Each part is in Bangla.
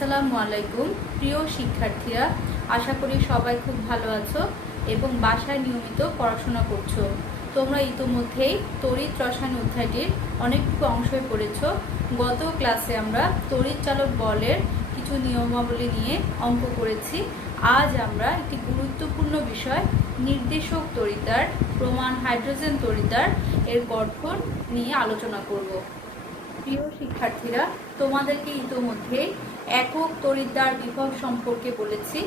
আসসালামু আলাইকুম প্রিয় শিক্ষার্থীরা, আশা করি সবাই খুব ভালো আছো এবং বাসায় নিয়মিত পড়াশোনা করছো। তোমরা ইতোমধ্যেই তড়িৎ রসায়ন অধ্যায়টির অনেকটুকু অংশই পড়েছো। গত ক্লাসে আমরা তড়িৎ চালক বলের কিছু নিয়মাবলী নিয়ে অঙ্ক করেছি। আজ আমরা একটি গুরুত্বপূর্ণ বিষয় নির্দেশক তড়িৎদ্বার, প্রমাণ হাইড্রোজেন তড়িৎদ্বার এর গঠন নিয়ে আলোচনা করব। প্রিয় শিক্ষার্থীরা, তোমাদেরকে ইতোমধ্যে একক তড়িৎদ্বার বিভব সম্পর্কে বলেছি,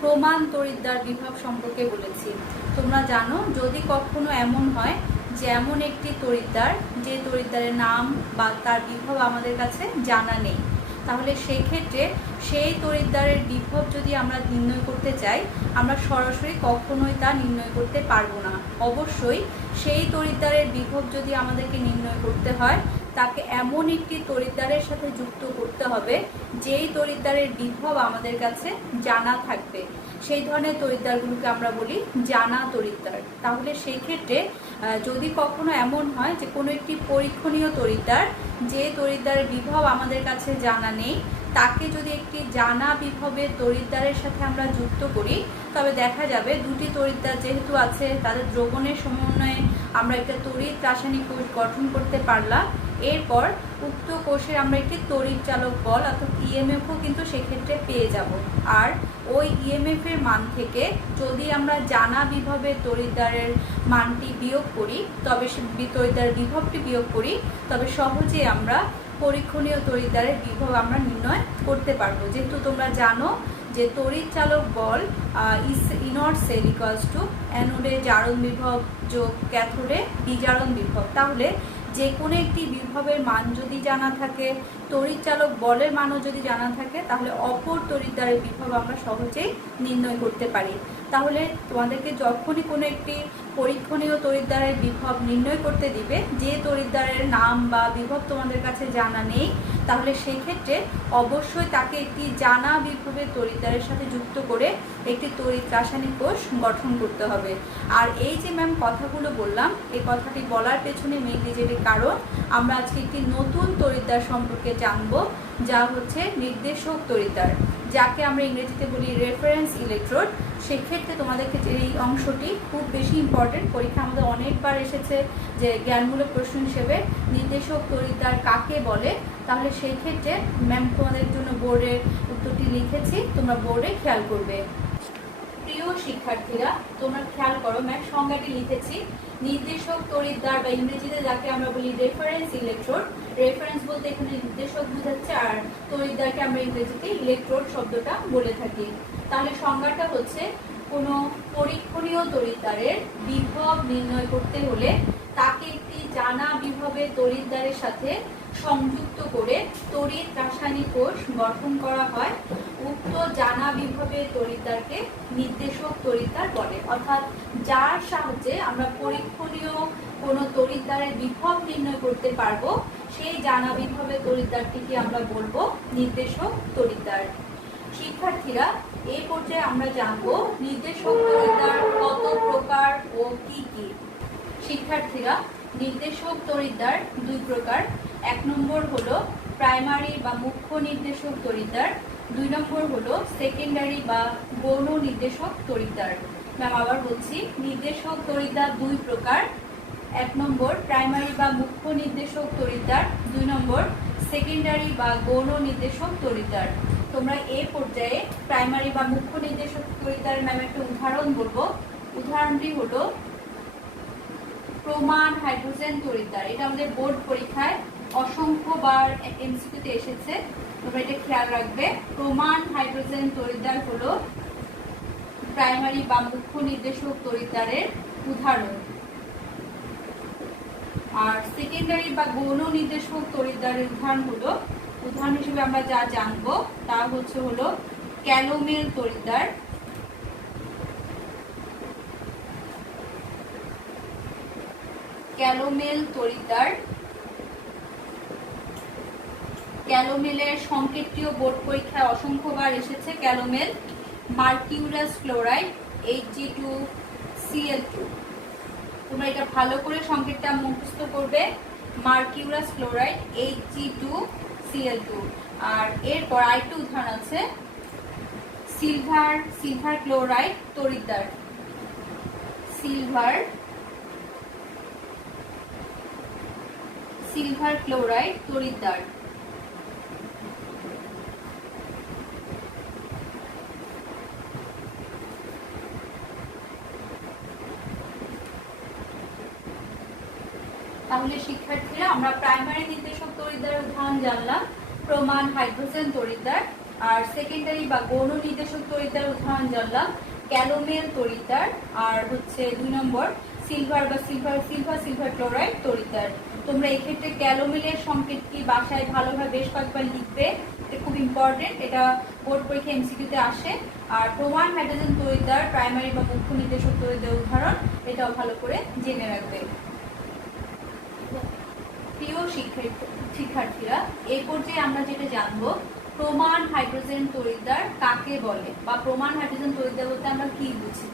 প্রমাণ তড়িৎদ্বার বিভব সম্পর্কে বলেছি। তোমরা জানো, যদি কখনো এমন হয় যে এমন একটি তড়িৎদ্বার যে তড়িৎদ্বারের নাম বা তার বিভব আমাদের কাছে জানা নেই, তাহলে সেই ক্ষেত্রে সেই তড়িৎদ্বারের বিভব যদি আমরা নির্ণয় করতে চাই, আমরা সরাসরি কখনোই তা নির্ণয় করতে পারবো না। অবশ্যই সেই তড়িৎদ্বারের বিভব যদি আমাদেরকে নির্ণয় করতে হয়, তাকে এমন একটি তড়িৎদ্বারের সাথে যুক্ত করতে হবে যেই তড়িৎদ্বারের বিভব আমাদের কাছে জানা থাকবে। সেই ধরনের তড়িৎদ্বারগুলোকে আমরা বলি জানা তড়িৎদ্বার। তাহলে সেই ক্ষেত্রে যদি কখনো এমন হয় যে কোনো একটি পরীক্ষণীয় তড়িৎদ্বার যে তড়িৎদ্বারের বিভব আমাদের কাছে জানা নেই, তাকে যদি একটি জানা বিভবের তড়িৎদ্বারের সাথে আমরা যুক্ত করি, তবে দেখা যাবে দুটি তড়িৎদ্বার যেহেতু আছে, তাদের দ্রবণের সমন্বয়ে আমরা একটা তড়িৎ রাসায়নিক কোষ গঠন করতে পারলাম। এরপর উক্ত কোষের আমরা একটি তড়িৎ চালক বল অর্থাৎ ইএমএফও কিন্তু সেক্ষেত্রে পেয়ে যাব। আর ওই ইএমএফ এর মান থেকে যদি আমরা জানা বিভবের তড়িৎদ্বারের মানটি বিয়োগ করি, তবে তড়িৎদ্বারের বিভবটি বিয়োগ করি, তবে সহজে আমরা পরীক্ষণীয় তড়িৎদ্বারের বিভব আমরা নির্ণয় করতে পারবো। যেহেতু তোমরা জানো যে তড়িৎ চালক বল ইনট সেল ইকুয়ালস টু অ্যানোডে জারণ বিভব যোগ ক্যাথোডে বিজারণ বিভব। তাহলে যে কোনো একটি বিভবের মান যদি জানা থাকে, তড়িৎ চালক বলের মানও যদি জানা থাকে, তাহলে অপর তড়িৎদ্বারের বিভব আমরা সহজেই নির্ণয় করতে পারি। তাহলে তোমাদেরকে যখনই কোনো একটি পরীক্ষণীয় তড়িৎদ্বারের বিভব নির্ণয় করতে দিবে, যে তড়িৎদ্বারের নাম বা বিভব তোমাদের কাছে জানা নেই, তাহলে সেই ক্ষেত্রে অবশ্যই তাকে একটি জানা বিভবের তড়িৎদ্বারের সাথে যুক্ত করে একটি তড়িৎ রাসায়নিক কোষ গঠন করতে হবে। আর এই যে ম্যাম কথাগুলো বললাম, এই কথাটি বলার পেছনে মেইনলি যেটি কারণ, আমরা আজকে একটি নতুন তড়িৎদ্বার সম্পর্কে জানবো, যা হচ্ছে নির্দেশক তড়িৎদ্বার, যাকে আমরা ইংরেজিতে বলি রেফারেন্স ইলেকট্রোড। সেক্ষেত্রে তোমাদেরকে এই অংশটি খুব বেশি ইম্পর্টেন্ট, পরীক্ষা আমাদের অনেকবার এসেছে যে জ্ঞানমূলক প্রশ্ন হিসেবে নির্দেশক তড়িৎদ্বার কাকে বলে। তাহলে সেই ক্ষেত্রে ম্যাম তোমাদের জন্য বোর্ডে উত্তরটি লিখেছি, তোমরা বোর্ডে খেয়াল করবে। প্রিয় শিক্ষার্থীরা, তোমরা খেয়াল করো, ম্যাম সংজ্ঞাটি লিখেছি। নির্দেশক তড়িৎদ্বার বা ইংরেজিতে যাকে আমরা বলি রেফারেন্স ইলেকট্রোড, রেফারেন্স বলতে এখানে নির্দেশক বোঝাচ্ছে, আর তড়িৎদ্বারকে আমরা ইংরেজিতে ইলেকট্রোড শব্দটা বলে থাকি। তাহলে সংজ্ঞাটা হচ্ছে, কোনো পরীক্ষণীয় তড়িৎদ্বারের বিভব নির্ণয় করতে হলে তাকে একটি জানা বিভবের তড়িৎদ্বারের সাথে সংযুক্ত করে তড়িৎ রাসায়নিক কোষ গঠন করা হয়। উক্ত জানা বিভবের তড়িৎদ্বারকে নির্দেশক তড়িৎদ্বার বলে। অর্থাৎ যার সাহায্যে আমরা পরীক্ষণীয় কোনো তড়িৎদ্বারের বিভব নির্ণয় করতে পারবো, সেই জানা বিভবের তড়িৎদ্বারটিকে আমরা বলবো নির্দেশক তড়িৎদ্বার। শিক্ষার্থীরা, এই পর্যায়ে আমরা জানবো নির্দেশক তড়িৎদ্বার কত প্রকার ও কি কি। শিক্ষার্থীরা, নির্দেশক তড়িৎদ্বার দুই প্রকার। এক নম্বর হলো প্রাইমারি বা মুখ্য নির্দেশক তড়িৎদ্বার, দুই নম্বর হলো সেকেন্ডারি বা গৌণ নির্দেশক তড়িৎদ্বার। ম্যাম আবার বলছি, নির্দেশক তড়িৎদ্বার দুই প্রকার। এক নম্বর প্রাইমারি বা মুখ্য নির্দেশক তড়িৎদ্বার, দুই নম্বর সেকেন্ডারি বা গৌণ নির্দেশক তড়িৎদ্বার। তোমরা এই পর্যায়ে প্রাইমারি বা মুখ্য নির্দেশক তড়িৎদ্বারের ম্যাম একটা উদাহরণ বলবো। উদাহরণটি হলো প্রমাণ হাইড্রোজেন তড়িৎদ্বার। এটা আমাদের বোর্ড পরীক্ষায় অসংখ্যবার এমসিকিউতে এসেছে, তোমরা এটা খেয়াল রাখবে। প্রমাণ হাইড্রোজেন তড়িৎদ্বার হলো প্রাইমারি বা মুখ্য নির্দেশক তড়িৎদ্বারের উদাহরণ। আর সেকেন্ডারি বা গৌণ নির্দেশক তড়িৎদ্বারের উদাহরণ হিসেবে আমরা যা জানবো তা হলো ক্যালোমেল তড়িৎদ্বার, ক্যালোমেল তড়িৎদ্বার। ক্যালোমেলের সংকেতটিও বোর্ড পরীক্ষায় অসংখ্যবার এসেছে। Calomel mercurous chloride Hg2Cl2। তোমরা এটা ভালো করে সংকেতটা মুখস্থ করবে, মার্কিউরাস ক্লোরাইড Hg2Cl2। আর এরপর আরেকটা উদাহরণ আছে সিলভার ক্লোরাইড তড়িৎদ্বার। সিলভার ক্লোরাইড তড়িৎদ্বার। তাহলে শিক্ষার্থীরা আমরা প্রাইমারি নির্দেশক তড়িৎদ্বার উদাহরণ জানলাম, প্রমাণ হাইড্রোজেন তড়িৎদ্বার। আর সেকেন্ডারি বা গৌণ নির্দেশক তড়িৎদ্বার উদাহরণ জানলাম ক্যালোমেল তড়িৎদ্বার। আর হচ্ছে 2 নম্বর সিলভার ক্লোরাইড তড়িৎদ্বার। তোমরা এক্ষেত্রে ক্যালোমেলের সংকেত কি বাসায় ভালোভাবে বেশ কয়েকবার লিখবে, এটা খুব ইম্পর্টেন্ট, এটা বোর্ড পরীক্ষা এমসিকিউতে আসে। আর প্রমাণ হাইড্রোজেন তড়িৎদ্বার প্রাইমারি বা মুখ্য নির্দেশক তড়িৎদ্বার উদাহরণ, এটাও ভালো করে জেনে রাখবে। প্রিয় শিক্ষার্থীরা, এই পর্যায়ে আমরা যেটা জানবো প্রমাণ হাইড্রোজেন তড়িৎদ্বার কাকে বলে বা প্রমাণ হাইড্রোজেন তড়িৎদ্বার বলতে আমরা কি বুঝি।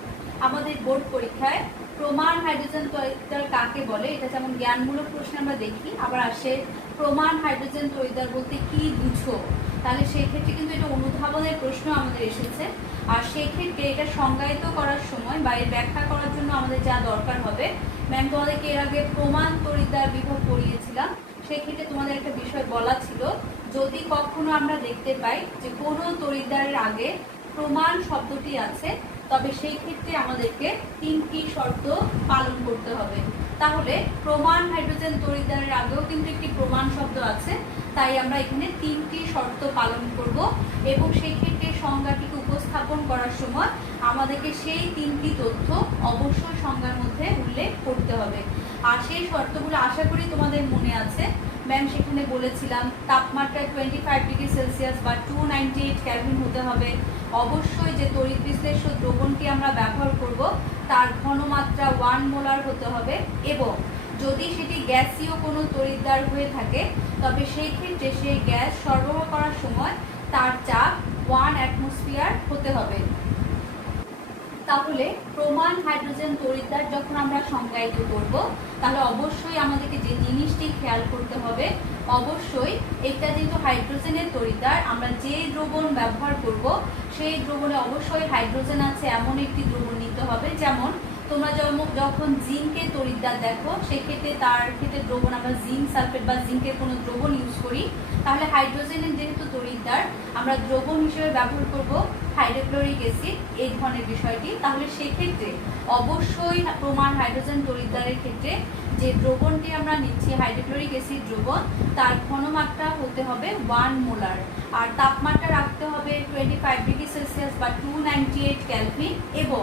আমাদের বোর্ড পরীক্ষায় প্রমাণ হাইড্রোজেন তড়িৎদ্বার কাকে বলে এটা যেমন জ্ঞানমূলক প্রশ্ন আমরা দেখি, আবার আসে প্রমাণ হাইড্রোজেন তড়িৎদ্বার বলতে কি বুঝো। তাহলে সেই ক্ষেত্রে কিন্তু এটা অনুধাবনের প্রশ্ন আমাদের এসেছে। আর সেই ক্ষেত্রে এটা সংজ্ঞায়িত করার সময় বা এর ব্যাখ্যা করার জন্য আমাদের যা দরকার হবে, ম্যাম তোমাদেরকে এর আগে প্রমাণ তড়িৎদ্বার বিভব পড়িয়েছিলাম, সেই ক্ষেত্রে তোমাদের একটা বিষয় বলা ছিল, যদি কখনো আমরা দেখতে পাই যে কোনো তড়িৎদ্বারের আগে প্রমাণ শব্দটি আছে, তবে সেই ক্ষেত্রে আমাদেরকে 3টি শর্ত পালন করতে হবে। তাহলে প্রমাণ হাইড্রোজেন তড়িৎদ্বারের আগেও কিন্তু একটি প্রমাণ শব্দ আছে, তাই আমরা এখানে 3টি শর্ত পালন করব এবং সেই ক্ষেত্রে সংজ্ঞাটিকে উপস্থাপন করার সময় আমাদেরকে সেই 3টি তথ্য অবশ্যই সংজ্ঞার মধ্যে উল্লেখ করতে হবে। আর সেই শর্তগুলো আশা করি তোমাদের মনে আছে, ম্যাম সেখানে বলেছিলাম তাপমাত্রা 25 ডিগ্রি সেলসিয়াস বা 298 কেলভিন হতে হবে। অবশ্যই যে তড়িৎ বিশ্লেষ্য দ্রবণটি আমরা ব্যবহার করব তার ঘনমাত্রা 1 মোলার হতে হবে এবং যদি সেটি গ্যাসীয় কোনো তড়িৎদ্বার হয়ে থাকে তবে সেই ক্ষেত্রে সেই গ্যাস সরবরাহ করার সময় তার চাপ 1 অ্যাটমসফিয়ার হতে হবে। তাহলে প্রমাণ হাইড্রোজেন তড়িৎদ্বার যখন আমরা সংজ্ঞায়িত করব, তাহলে অবশ্যই আমাদেরকে যে জিনিসটি খেয়াল করতে হবে, অবশ্যই এটা যেহেতু হাইড্রোজেনের তড়িৎদ্বার, আমরা যে দ্রবণ ব্যবহার করব সেই দ্রবণে অবশ্যই হাইড্রোজেন আছে এমন একটি দ্রবণ নিতে হবে। যেমন তোমরা যখন জিঙ্কের তড়িৎদ্বার দেখো, সেক্ষেত্রে তার ক্ষেত্রে দ্রবণ আমরা জিঙ্ক সালফেট বা জিঙ্কের কোনো দ্রবণ ইউজ করি, তাহলে হাইড্রোজেনের যেহেতু তড়িৎদ্বার আমরা দ্রবণ হিসেবে ব্যবহার করব হাইড্রোক্লোরিক অ্যাসিড, এই ধরনের বিষয়টি। তাহলে সেক্ষেত্রে অবশ্যই প্রমাণ হাইড্রোজেন তড়িৎদ্বারের ক্ষেত্রে যে দ্রবণটি আমরা নিচ্ছি হাইড্রোক্লোরিক অ্যাসিড দ্রবণ, তার ঘনমাত্রা হতে হবে 1 মোলার আর তাপমাত্রা রাখতে হবে 25 ডিগ্রি সেলসিয়াস বা 298 কেলভিন এবং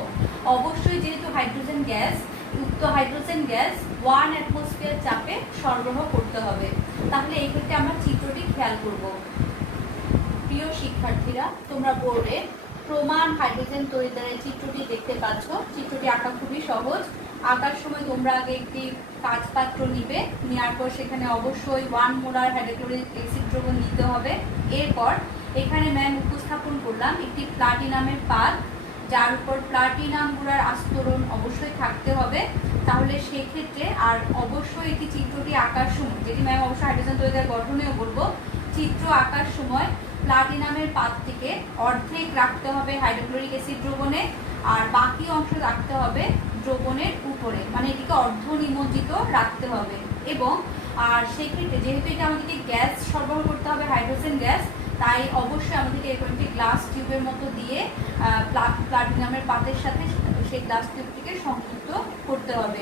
অবশ্যই যেহেতু হাইড্রোজেন গ্যাস, উক্ত হাইড্রোজেন গ্যাস 1 অ্যাটমসফিয়ার চাপে সরবরাহ করতে হবে। তাহলে এই ক্ষেত্রে আমরা চিত্রটি খেয়াল করব। প্রিয় শিক্ষার্থীরা, তোমরা বোর্ডে প্রমাণ হাইড্রোজেন তড়িৎদ্বারের চিত্রটি দেখতে পাচ্ছ। চিত্রটি আঁকা খুবই সহজ। আঁকার সময় তোমরা আগে একটি কাঁচ পাত্র নিবে, নেওয়ার পর সেখানে অবশ্যই 1 মোলার হাইড্রোক্লোরিক অ্যাসিড দ্রবণ নিতে হবে। এরপর এখানে ম্যাম উপস্থাপন করলাম একটি প্লাটিনামের পাত, যার উপর প্লাটিনাম গুঁড়ার আস্তরণ অবশ্যই থাকতে হবে। তাহলে সেক্ষেত্রে আর অবশ্যই এটি চিত্রটি আঁকার সময়, যেটি ম্যাম অবশ্যই হাইড্রোজেন তড়িৎদ্বার গঠনেও বলবো, চিত্র আঁকার সময় প্লাটিনামের পাতটিকে অর্ধেক রাখতে হবে হাইড্রোক্লোরিক অ্যাসিড দ্রবণে আর বাকি অংশ রাখতে হবে দ্রবণের উপরে, মানে এটিকে অর্ধ নিমজ্জিত রাখতে হবে। এবং আর সেক্ষেত্রে যেহেতু এটা আমাদেরকে গ্যাস সরবরাহ করতে হবে, হাইড্রোজেন গ্যাস, তাই অবশ্যই আমাদেরকে এরকম একটি গ্লাস টিউবের মতো দিয়ে প্লাটিনামের পাতের সাথে সেই গ্লাস টিউবটিকে সংযুক্ত করতে হবে।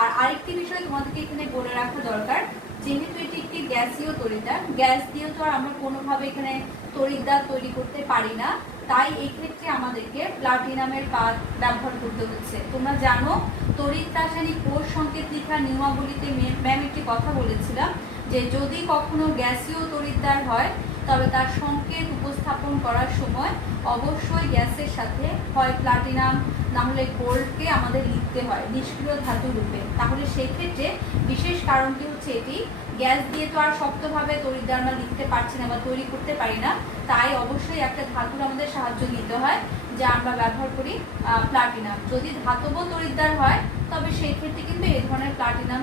আর আরেকটি বিষয় তোমাদেরকে এখানে বলে রাখা দরকার, যেহেতু এটি একটি গ্যাসীয় তড়িৎদ্বার, গ্যাস দিয়ে তো আর আমরা কোনোভাবে এখানে তড়িৎদ্বার তৈরি করতে পারি না, তাই এই ক্ষেত্রে আমাদেরকে প্লাটিনামের পাত ব্যবহার করতে হচ্ছে। তোমরা জানো তড়িৎ রাসায়নিক কোষ সংকেত লেখার নিয়মাবলীতে ম্যাম একটি কথা বলেছিলাম যে যদি কখনো গ্যাসীয় তড়িৎদ্বার হয় তবে তার সংকেত উপস্থাপন করার সময় অবশ্যই গ্যাসের সাথে হয় প্লাটিনাম না হলে গোল্ডকে আমাদের লিখতে হয় নিষ্ক্রিয় ধাতু রূপে। তাহলে সেই ক্ষেত্রে বিশেষ কারণটি হচ্ছে এটি, গ্যাস দিয়ে তো আর শক্তভাবে তড়িৎদ্বার আমরা লিখতে পারছি না বা তৈরি করতে পারি না, তাই অবশ্যই একটা ধাতুর আমাদের সাহায্য নিতে হয়, যা আমরা ব্যবহার করি প্লাটিনাম। যদি ধাতব তড়িৎদ্বার হয় তবে সেই ক্ষেত্রে কিন্তু এই ধরনের প্লাটিনাম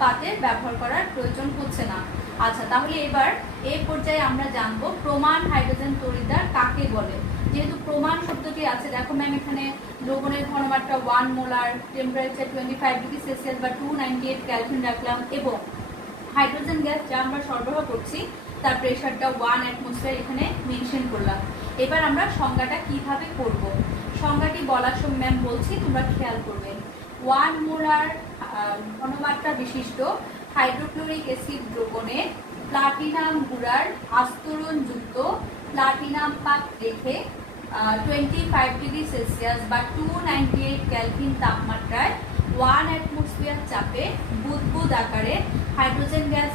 পাতের ব্যবহার করার প্রয়োজন হচ্ছে না। আচ্ছা, তাহলে এবার এই পর্যায়ে আমরা জানবো প্রমাণ হাইড্রোজেন তড়িৎদ্বার কাকে বলে। যেহেতু প্রমাণ শব্দটি আছে, দেখো ম্যাম এখানে দ্রবণের ঘনমাত্রা 1 মোলার, টেম্পারেচার 25 ডিগ্রি সেলসিয়াস বা 298 কেলভিন রাখলাম, এবং হাইড্রোজেন গ্যাস যা আমরা সরবরাহ করছি তার প্রেশারটা 1 অ্যাটমসফিয়ার এখানে মেনশন করলাম। এবার আমরা সংজ্ঞাটা কিভাবে করব, সংজ্ঞাটি বলার সময় ম্যাম বলছি, তোমরা খেয়াল করবে। 1 মোলার ঘনমাত্রা বিশিষ্ট হাইড্রোক্লোরিক অ্যাসিড দ্রবণে প্লাটিনাম গুঁড়ার আস্তরণযুক্ত প্লাটিনাম পাত রেখে 25 ডিগ্রি সেলসিয়াস বা 298 কেলভিন তাপমাত্রায় 1 অ্যাটমসফিয়ার চাপে বুদবুদ আকারে হাইড্রোজেন গ্যাস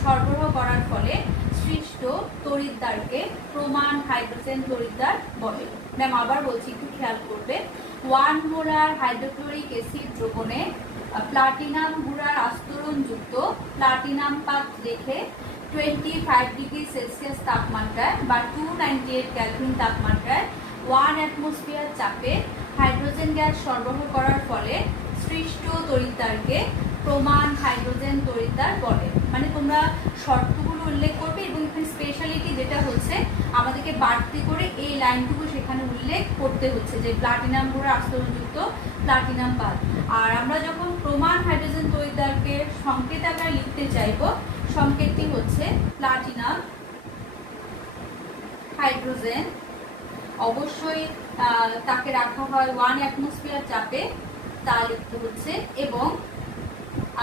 সরবরাহ করার ফলে সৃষ্ট তড়িৎদ্বারকে প্রমাণ হাইড্রোজেন তড়িৎদ্বার বলে। ম্যাম আবার বলছি, একটু খেয়াল করবে। 1 মোলার হাইড্রোক্লোরিক অ্যাসিড দ্রবণে প্লাটিনাম গুঁড়ার আস্তরণযুক্ত প্লাটিনাম পাত রেখে 25 ডিগ্রি সেলসিয়াস তাপমাত্রায় বা 298 কেলভিন তাপমাত্রায় 1 অ্যাটমসফিয়ার চাপে হাইড্রোজেন গ্যাস সরবরাহ করার ফলে সৃষ্ট তড়িৎদ্বারকে প্রমাণ হাইড্রোজেন তড়িৎদ্বার বলে। মানে তোমরা শর্তগুলো উল্লেখ করবে এবং এখানে স্পেশালিটি যেটা হচ্ছে আমাদেরকে বাড়তি করে এই লাইনটুকু সেখানে উল্লেখ করতে হচ্ছে যে প্লাটিনাম গুঁড়া আস্তরণযুক্ত প্লাটিনাম পাত। আর আমরা যখন প্রমাণ হাইড্রোজেন তড়িৎদ্বারকে সংকেত আকারে লিখতে চাইব, সংকেতটি হচ্ছে প্লাটিনাম হাইড্রোজেন, অবশ্যই তাকে রাখা হয় 1 অ্যাটমসফিয়ার চাপে, তা লিখতে হচ্ছে, এবং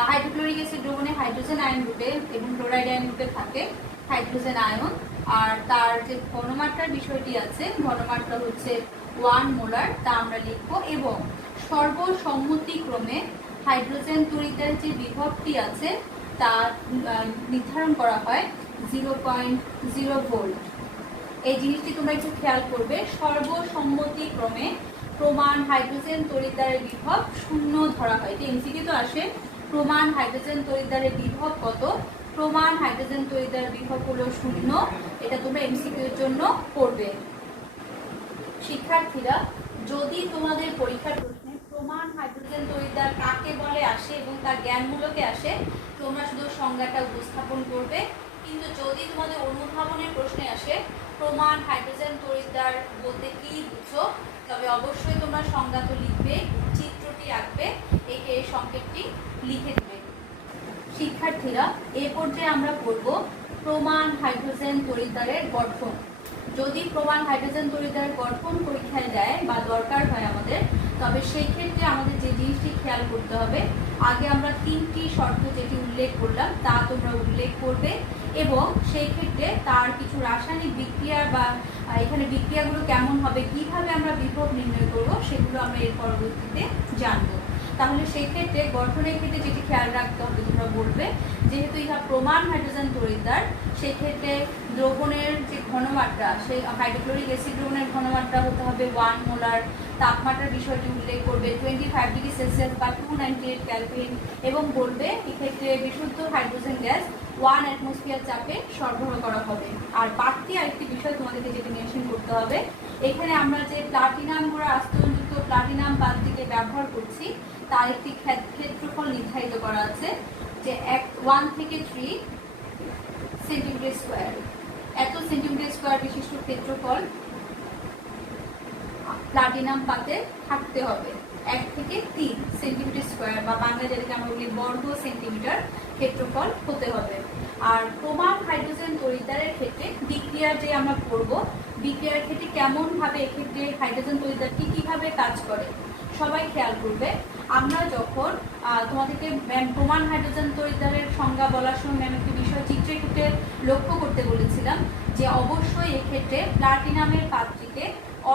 হাইড্রোক্লোরিক অ্যাসিড দ্রবণে হাইড্রোজেন আয়ন রূপে এবং ক্লোরাইড আয়ন রূপে থাকে হাইড্রোজেন আয়ন। আর তার যে ঘনমাত্রার বিষয়টি আছে, ঘনমাত্রা হচ্ছে 1 মোলার, তা আমরা লিখব। এবং সর্বসম্মতিক্রমে হাইড্রোজেন তড়িৎদ্বারের যে বিভবটি আছে তা নির্ধারণ করা হয় 0.0 ভোল্ট। এই জিনিসটি তোমরা একটু খেয়াল করবে। সর্বসম্মতিক্রমে প্রমাণ হাইড্রোজেন তড়িৎদ্বারের বিভব 0 ধরা হয়। এটা এমসিকিউ তো আসে, প্রমাণ হাইড্রোজেন তড়িৎদ্বারের বিভব কত? প্রমাণ হাইড্রোজেন তড়িৎদ্বারের বিভব হলো 0। এটা তোমরা এমসিকিউ এর জন্য পড়বে। শিক্ষার্থীরা, যদি তোমাদের পরীক্ষার প্রশ্নে প্রমাণ হাইড্রোজেন তড়িৎদ্বার কাকে বলে আসে এবং তার জ্ঞানমূলকে আসে, তোমরা শুধু সংজ্ঞাটা উপস্থাপন করবে। কিন্তু যদি তোমাদের অনুধাবনের প্রশ্নে আসে প্রমাণ হাইড্রোজেন তড়িৎদ্বার বলতে কি বুঝছো, তবে অবশ্যই তোমরা সংজ্ঞা তো লিখবে, চিত্রটি আঁকবে, এই সংকেতটি লিখে দেবে। শিক্ষার্থীরা, এ পর্যায়ে আমরা পড়ব প্রমাণ হাইড্রোজেন তড়িৎদ্বারের গঠন। যদি প্রমাণ হাইড্রোজেন তড়িৎদ্বারের গঠন পরীক্ষায় দেয় বা দরকার হয় আমাদের, তবে সেই ক্ষেত্রে আমাদের যে জিনিসটি খেয়াল করতে হবে, আগে আমরা 3টি শর্ত যেটি উল্লেখ করলাম তা তোমরা উল্লেখ করবে, এবং সেই ক্ষেত্রে তার কিছু রাসায়নিক বিক্রিয়া বা এখানে বিক্রিয়াগুলো কেমন হবে, কিভাবে আমরা বিভব নির্ণয় করব, সেগুলো আমরা এর পরবর্তীতে জানবো। তাহলে সেই ক্ষেত্রে গঠনের ক্ষেত্রে যেটি খেয়াল রাখতে হবে, তোমরা বলবে যেহেতু ইহা প্রমাণ হাইড্রোজেন তড়িৎদ্বার, সেই ক্ষেত্রে দ্রবণের যে ঘনমাত্রা, সেই হাইড্রোক্লোরিক অ্যাসিড দ্রবণের ঘনমাত্রা হতে হবে 1 মোলার, তাপমাত্রার বিষয়টি উল্লেখ করবে 25 ডিগ্রি সেলসিয়াস বা 298 কেলভিন, এবং বলবে এক্ষেত্রে বিশুদ্ধ হাইড্রোজেন গ্যাস 1 অ্যাটমসফিয়ার চাপে সরবরাহ করা হবে। আর বাড়তি আরেকটি বিষয় তোমাদেরকে যেটি মেনশন করতে হবে, এখানে আমরা যে প্লাটিনাম গুঁড়া আস্তরণযুক্ত প্লাটিনাম পাতটিকে ব্যবহার করছি তার একটি ক্ষেত্রফল নির্ধারিত করা আছে যে 1 থেকে 3 সেন্টিমিটার স্কোয়ার, এত সেন্টিমিটার স্কোয়ার বিশিষ্ট ক্ষেত্রফল প্লাটিনাম পাতে থাকতে হবে। 1 থেকে 3 সেন্টিমিটার স্কোয়ার বা বাংলা যেটাকে আমরা বলি বর্গ সেন্টিমিটার ক্ষেত্রফল হতে হবে। আর প্রমাণ হাইড্রোজেন তড়িৎদ্বারের ক্ষেত্রে বিক্রিয়ার যে আমরা পড়ব, বিক্রিয়ার ক্ষেত্রে কেমন ভাবে এক্ষেত্রে হাইড্রোজেন তড়িৎদ্বারটি কিভাবে কাজ করে সবাই খেয়াল করবে। আমরা যখন তোমাদেরকে প্রমাণ হাইড্রোজেন তড়িৎদ্বারের সংজ্ঞা বলার সময় ম্যাম একটি বিষয় চিত্রে ক্ষেত্রে লক্ষ্য করতে বলেছিলাম যে অবশ্যই এক্ষেত্রে প্লাটিনামের পাত্রটিকে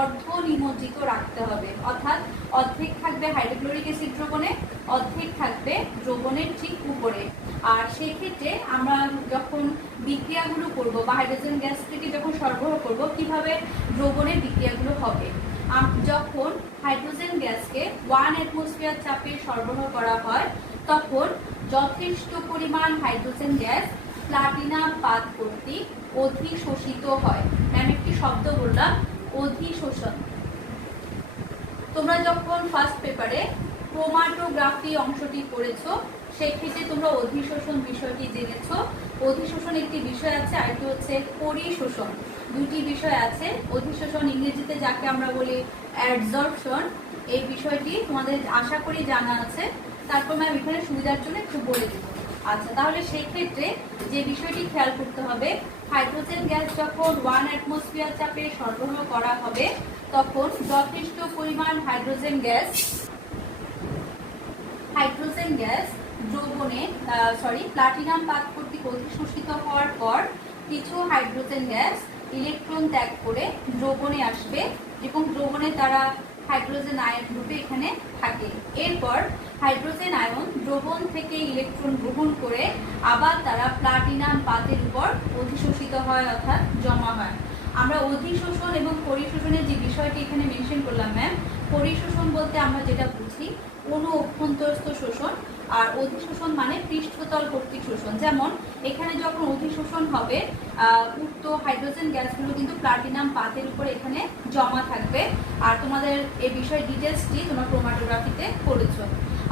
অর্ধ নিমজ্জিত রাখতে হবে, অর্থাৎ অর্ধেক থাকবে হাইড্রোক্লোরিক অ্যাসিড দ্রবণে, অর্ধেক থাকবে দ্রবণের ঠিক উপরে। আর সেই ক্ষেত্রে আমরা যখন বিক্রিয়াগুলো করব বা হাইড্রোজেন গ্যাসটিকে যখন সরবরাহ করব, কিভাবে দ্রবণের বিক্রিয়াগুলো হবে, যখন হাইড্রোজেন গ্যাসকে 1 অ্যাটমসফিয়ার চাপে সরবরাহ করা হয় তখন যথেষ্ট পরিমাণ হাইড্রোজেন গ্যাস প্লাটিনাম পাত কর্তৃক অধিশোষিত হয়। আমি একটি শব্দ বললাম, অধিশোষণ। তোমরা যখন ফার্স্ট পেপারে ক্রোমাটোগ্রাফি অংশটি পড়েছো, সেক্ষেত্রে তোমরা অধিশোষণ বিষয়টি জেনেছো অধিশোষণ একটি বিষয় আছে, আরেকটি হচ্ছে পরিশোষণ। দুটি বিষয় আছে। অধিশোষণ ইংরেজিতে যাকে আমরা বলি অ্যাবজর্পশন, এই বিষয়টি তোমাদের আশা করি জানা আছে। তারপর ম্যাম এখানে সুবিধার জন্য একটু বলে দেব। আচ্ছা, তাহলে সেই ক্ষেত্রে যে বিষয়টি খেয়াল করতে হবে, হাইড্রোজেন গ্যাস যখন 1 অ্যাটমসফিয়ার চাপে সরবরাহ করা হবে তখন যথেষ্ট পরিমাণ হাইড্রোজেন গ্যাস দ্রবণে প্লাটিনাম পাত কর্তৃক অধিশোষিত হওয়ার পর কিছু হাইড্রোজেন গ্যাস ইলেকট্রন ত্যাগ করে দ্রবণে আসবে এবং দ্রবণে তারা হাইড্রোজেন আয়ন রূপে এখানে থাকে। এরপর হাইড্রোজেন আয়ন দ্রবণ থেকে ইলেকট্রন গ্রহণ করে আবার তারা প্লাটিনাম পাতের উপর অধিশোষিত হয়, অর্থাৎ জমা হয়। আমরা অধিশোষণ এবং পরিশোষণের যে বিষয়টি এখানে মেনশন করলাম ম্যাম, পরিশোষণ বলতে আমরা যেটা বুঝি অণু অভ্যন্তরস্থ শোষণ, আর অধিশোষণ মানে পৃষ্ঠতল কর্তৃক শোষণ। যেমন এখানে যখন অধিশোষণ হবে উক্ত হাইড্রোজেন গ্যাসগুলো কিন্তু প্লাটিনাম পাতের উপর এখানে জমা থাকবে। আর তোমাদের এই বিষয়ে ডিটেলসটি তোমরা ক্রোমাটোগ্রাফিতে পড়েছো।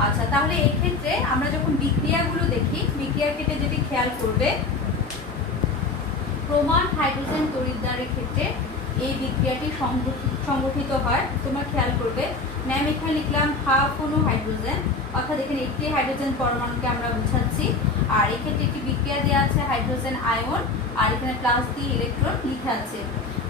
আচ্ছা, তাহলে এই ক্ষেত্রে আমরা যখন বিক্রিয়াগুলো দেখি, বিক্রিয়ার ক্ষেত্রে যেটি খেয়াল করবে, প্রমাণ হাইড্রোজেন তড়িৎদ্বারের ক্ষেত্রে এই বিক্রিয়াটি সংগঠিত হয়। তোমরা খেয়াল করবে ম্যাম এখানে লিখলাম হাফ অণু হাইড্রোজেন, অর্থাৎ এখানে একটি হাইড্রোজেন পরমাণুকে আমরা বোঝাচ্ছি। আর এক্ষেত্রে একটি বিক্রিয়া দেওয়া আছে হাইড্রোজেন আয়ন, আর এখানে প্লাস দিয়ে ইলেকট্রন লিখা আছে।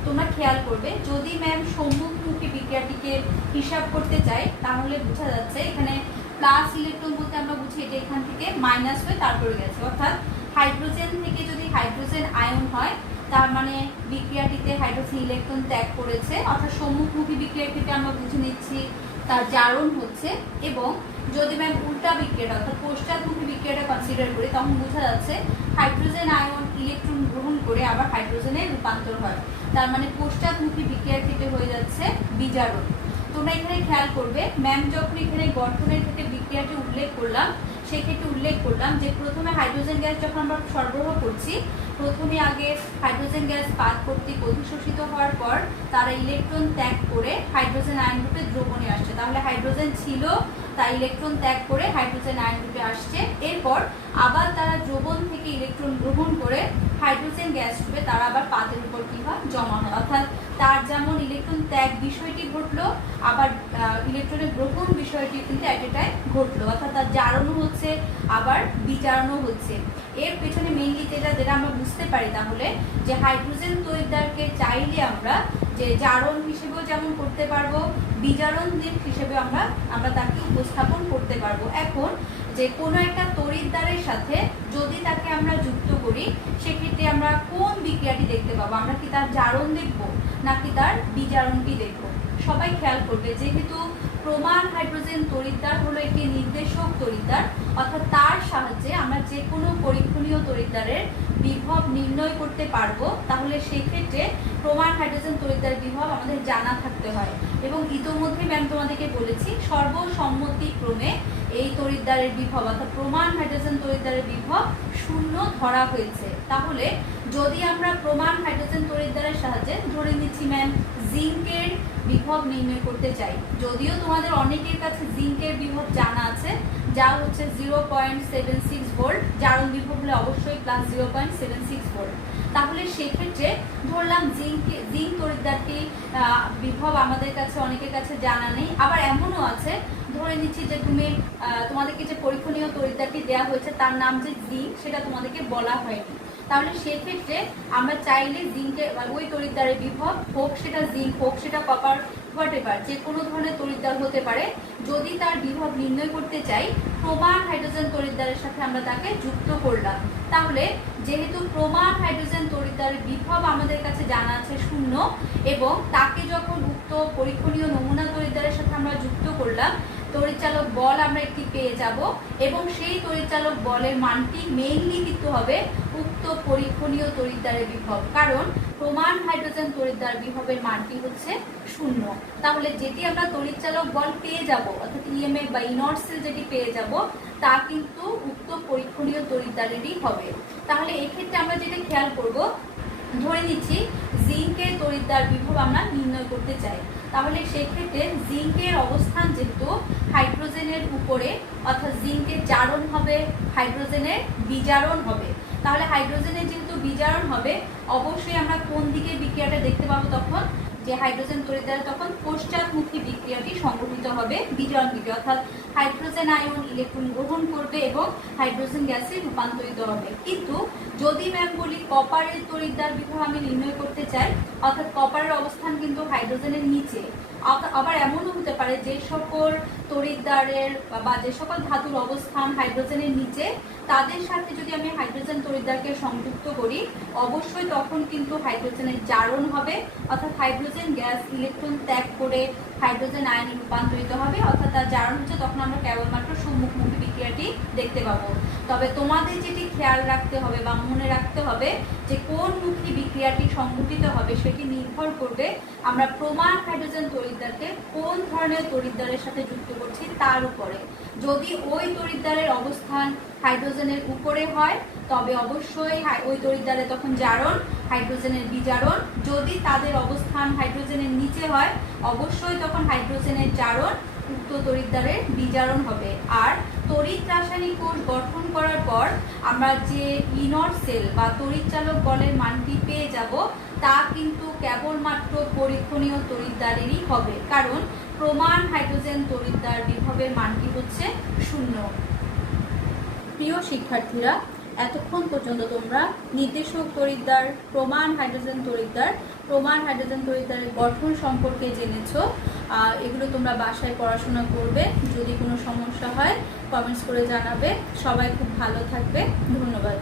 তোমরা খেয়াল করবে যদি ম্যাম সম্মুখমুখী বিক্রিয়াটিকে হিসাব করতে চাই তাহলে বোঝা যাচ্ছে এখানে প্লাস ইলেকট্রন বলতে আমরা বুঝি এটা এখান থেকে মাইনাস হয়ে তারপরে গেছে, অর্থাৎ হাইড্রোজেন থেকে যদি হাইড্রোজেন আয়ন হয় তার মানে বিক্রিয়াটিতে হাইড্রোজেন ইলেকট্রন ত্যাগ করেছে, অর্থাৎ সম্মুখমুখী বিক্রিয়া থেকে আমরা বুঝে নিচ্ছি তার জারণ হচ্ছে। এবং যদি ম্যাম উল্টা বিক্রিয়াটা অর্থাৎ পশ্চাৎমুখী বিক্রিয়াটা কনসিডার করি তখন বোঝা যাচ্ছে হাইড্রোজেন আয়ন ইলেকট্রন গ্রহণ করে আবার হাইড্রোজেনে রূপান্তর হয়, তার মানে পশ্চাৎমুখী বিক্রিয়ার ক্ষেত্রে হয়ে যাচ্ছে বিজারণ। তোমরা এখানে খেয়াল করবে ম্যাম যখন এখানে গঠনের ক্ষেত্রে বিক্রিয়াটি উল্লেখ করলাম সেক্ষেত্রে উল্লেখ করলাম যে প্রথমে হাইড্রোজেন গ্যাস যখন আমরা সরবরাহ করছি প্রথমে আগে হাইড্রোজেন গ্যাস পাত কর্তৃক অধিশোষিত হওয়ার পর তারা ইলেকট্রন ত্যাগ করে হাইড্রোজেন আয়ন রূপে দ্রবণে আসছে। তাহলে হাইড্রোজেন ছিল তাই ইলেকট্রন ত্যাগ করে হাইড্রোজেন আয়ন রূপে আসছে। এরপর আবার তারা দ্রবণ থেকে ইলেকট্রন গ্রহণ করে হাইড্রোজেন গ্যাস রূপে তারা আবার পাতের উপর কি হয় জমা হয়, অর্থাৎ তার যেমন ইলেকট্রন ত্যাগ বিষয়টি ঘটলো আবার ইলেকট্রনের গ্রহণ বিষয়টি কিন্তু এট এ টাইম ঘটলো, অর্থাৎ তার জারণও হচ্ছে আবার বিজারণও হচ্ছে। এর পেছনে মেইনলি যেটা আমরা বুঝতে পারি তাহলে যে হাইড্রোজেন তড়িৎদ্বারকে চাইলে আমরা যে জারণ হিসেবেও যেমন করতে পারবো, বিজারণ দিক হিসেবে আমরা তাকে উপস্থাপন করতে পারবো। এখন যে কোনো একটা তড়িৎদ্বারের সাথে যদি তাকে আমরা যুক্ত করি সেক্ষেত্রে আমরা কোন বিক্রিয়াটি দেখতে পাবো, আমরা কি তার জারণ দেখবো নাকি তার বিজারণটি দেখবো? সবাই খেয়াল করবে যেহেতু প্রমাণ হাইড্রোজেন তড়িৎদ্বার হলো একটি নির্দেশক তড়িৎদ্বার, অর্থাৎ তার সাহায্যে আমরা যে কোনো পরীক্ষণীয় তড়িৎদ্বারের বিভব নির্ণয় করতে পারবো, তাহলে সেক্ষেত্রে প্রমাণ হাইড্রোজেন তড়িৎদ্বারের বিভব আমাদের জানা থাকতে হয়। এবং ইতোমধ্যে ম্যাম তোমাদেরকে বলেছি সর্বসম্মতিক্রমে এই তড়িৎদ্বারের বিভব অর্থাৎ প্রমাণ হাইড্রোজেন তড়িৎদ্বারের বিভব 0 ধরা হয়েছে। তাহলে যদি আমরা প্রমাণ হাইড্রোজেন তড়িৎদ্বারের সাহায্যে ধরে নিচ্ছি ম্যাম জিঙ্কের বিভব নির্ণয় করতে চাই, যদিও তোমাদের অনেকের কাছে জিঙ্কের বিভব জানা আছে যা হচ্ছে 0.76 ভোল্ট, জারণ বিভব হলে অবশ্যই প্লাস 0.76 ভোল্ট। তাহলে সেক্ষেত্রে ধরলাম জিঙ্ক তড়িৎদ্বারটি বিভব আমাদের কাছে অনেকের কাছে জানা নেই, আবার এমনও আছে ধরে নিচ্ছি যে তোমাদেরকে যে পরীক্ষণীয় তড়িৎদ্বারটি দেওয়া হয়েছে তার নাম যে জিঙ্ক সেটা তোমাদেরকে বলা হয়নি। তাহলে সেক্ষেত্রে আমরা চাইলে জিঙ্কের ওই তড়িৎদ্বারের বিভব হোক সেটা জিঙ্ক হোক সেটা কপার হোয়াটএভার যে কোনো ধরনের তড়িৎদ্বার হতে পারে, যদি তার বিভব নির্ণয় করতে চাই প্রমাণ হাইড্রোজেন তড়িৎদ্বারের সাথে আমরা তাকে যুক্ত করলাম। তাহলে যেহেতু প্রমাণ হাইড্রোজেন তড়িৎদ্বারের বিভব আমাদের কাছে জানা আছে 0 এবং তাকে যখন উক্ত পরীক্ষণীয় নমুনা তড়িৎদ্বারের সাথে আমরা যুক্ত করলাম তড়িৎচালক বল আমরা একটি পেয়ে যাব এবং সেই তড়িৎচালক বলের মানটি মেইনলি কিন্তু হবে উক্ত পরীক্ষণীয় তড়িৎদ্বারের বিভব, কারণ প্রমাণ হাইড্রোজেন তড়িৎদ্বার বিভবের মানটি হচ্ছে 0। তাহলে যেটি আমরা তড়িৎচালক বল পেয়ে যাব অর্থাৎ ইএমএফ বা ইনর্সিয়াল যেটি পেয়ে যাব তা কিন্তু উক্ত পরীক্ষণীয় তড়িৎদ্বারেরই হবে। তাহলে এক্ষেত্রে আমরা যেটা খেয়াল করব, ধরে নিচ্ছি জিঙ্কের তড়িৎদ্বার বিভব আমরা নির্ণয় করতে চাই, তাহলে সেক্ষেত্রে জিঙ্কের অবস্থান যেহেতু হাইড্রোজেনের উপরে অর্থাৎ জিঙ্কের জারণ হবে হাইড্রোজেনের বিজারণ হবে, তাহলে হাইড্রোজেনের যেহেতু বিজারণ হবে, অবশ্যই আমরা কোন দিকে বিক্রিয়াটা দেখতে পাবো তখন, যে হাইড্রোজেন তড়িৎ দ্বারা তখন পশ্চাৎমুখী বিক্রিয়াটি সংঘটিত হবে বিজারণ দিকে, অর্থাৎ হাইড্রোজেন আয়ন ইলেকট্রন গ্রহণ করবে এবং হাইড্রোজেন গ্যাসে রূপান্তরিত হবে। কিন্তু যদি ম্যাম বলি কপারের তড়িৎদ্বার বিভব আমি নির্ণয় করতে চাই, অর্থাৎ কপারের অবস্থান কিন্তু হাইড্রোজেনের নিচে, আবার এমনও হতে পারে যে সকল তড়িৎদ্বারের বা যে সকল ধাতুর অবস্থান হাইড্রোজেনের নিচে, তাদের সাথে যদি আমি হাইড্রোজেন তড়িৎদ্বারকে সংযুক্ত করি, অবশ্যই তখন কিন্তু হাইড্রোজেনের জারণ হবে, অর্থাৎ হাইড্রোজেন গ্যাস ইলেকট্রন ত্যাগ করে হাইড্রোজেন আয়নে রূপান্তরিত হবে, অর্থাৎ তার জারণ হচ্ছে, তখন আমরা কেবলমাত্র সম্মুখমুখী বিক্রিয়াটি দেখতে পাবো। তবে তোমাদের যেটি খেয়াল রাখতে হবে বা মনে রাখতে হবে যে কোন মুখী বিক্রিয়াটি সংঘটিত হবে সেটি নির্ভর করবে আমরা প্রমাণ হাইড্রোজেন তড়িৎদ্বারকে কোন ধরনের তড়িৎদ্বারের সাথে যুক্ত করছি তার উপরে। যদি ওই তড়িৎদ্বারের অবস্থান হাইড্রোজেনের উপরে হয় তবে অবশ্যই ওই তড়িৎদ্বারে তখন জারণ, হাইড্রোজেনের বিজারণ। যদি তাদের অবস্থান হাইড্রোজেনের নিচে হয় অবশ্যই তখন হাইড্রোজেনের জারণ, উক্ত তড়িৎদ্বারের বিজারণ হবে। আর তড়িৎ রাসায়নিক কোষ গঠন করার পর আমরা যে ইনট সেল বা তড়িৎচালক বলের মানটি পেয়ে যাব তা কিন্তু কেবলমাত্র পরীক্ষণীয় তড়িৎদ্বারেরই হবে, কারণ প্রমাণ হাইড্রোজেন তড়িৎদ্বার বিভবের মানটি হচ্ছে 0। প্রিয় শিক্ষার্থীরা, এতক্ষণ পর্যন্ত তোমরা নির্দেশক তড়িৎদ্বার, প্রমাণ হাইড্রোজেন তড়িৎদ্বারের গঠন সম্পর্কে জেনেছো। এগুলো তোমরা বাসায় পড়াশোনা করবে। যদি কোনো সমস্যা হয় কমেন্টস করে জানাবে। সবাই খুব ভালো থাকবে। ধন্যবাদ।